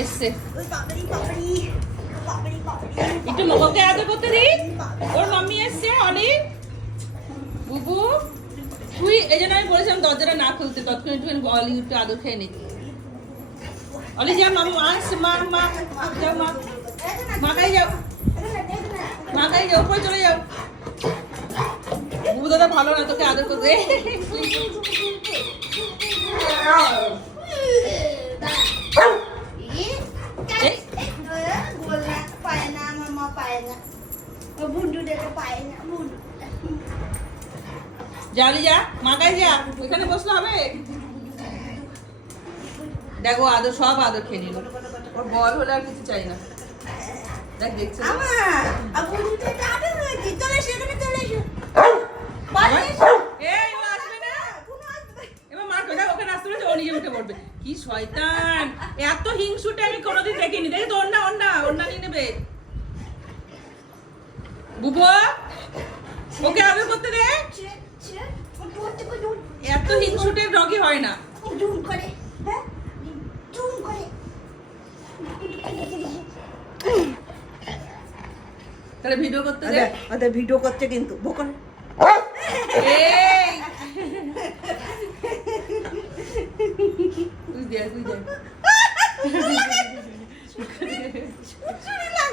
এসছে একটু ওকে আদর করতে দি। ওর মাম্মি এসছে অলি বুবু তুই এই জন্য আমি বলেছিলাম দরজাটা না খুলতে, তৎক্ষণ একটু অলি একটু আদর খেয়ে নি। অলি যা মামা আসছে, মা মা যাও, মা মাকাই যাও, মাকাই যাও, উপরে চলে যাও। বুবু দাদা ভালো না তোকে আদর করতে। জানি যা মাকাই যা, ওইখানে বসলে হবে। দেখো আদর সব আদর খেয়ে নিল। ওর বল হলে আর কিছু চাই না। দেখ দেখছে কি শয়তান, এত হিংসুটে আমি কোনোদিন দেখিনি। দেখি তো ওন্না ওন্না ওন্না নিয়ে নেবে। বুবু ওকে আদর করতে দে। এত হিংসুটে ডগি হয় না। তাহলে ভিডিও করতে দে। ভিডিও করছে কিন্তু এ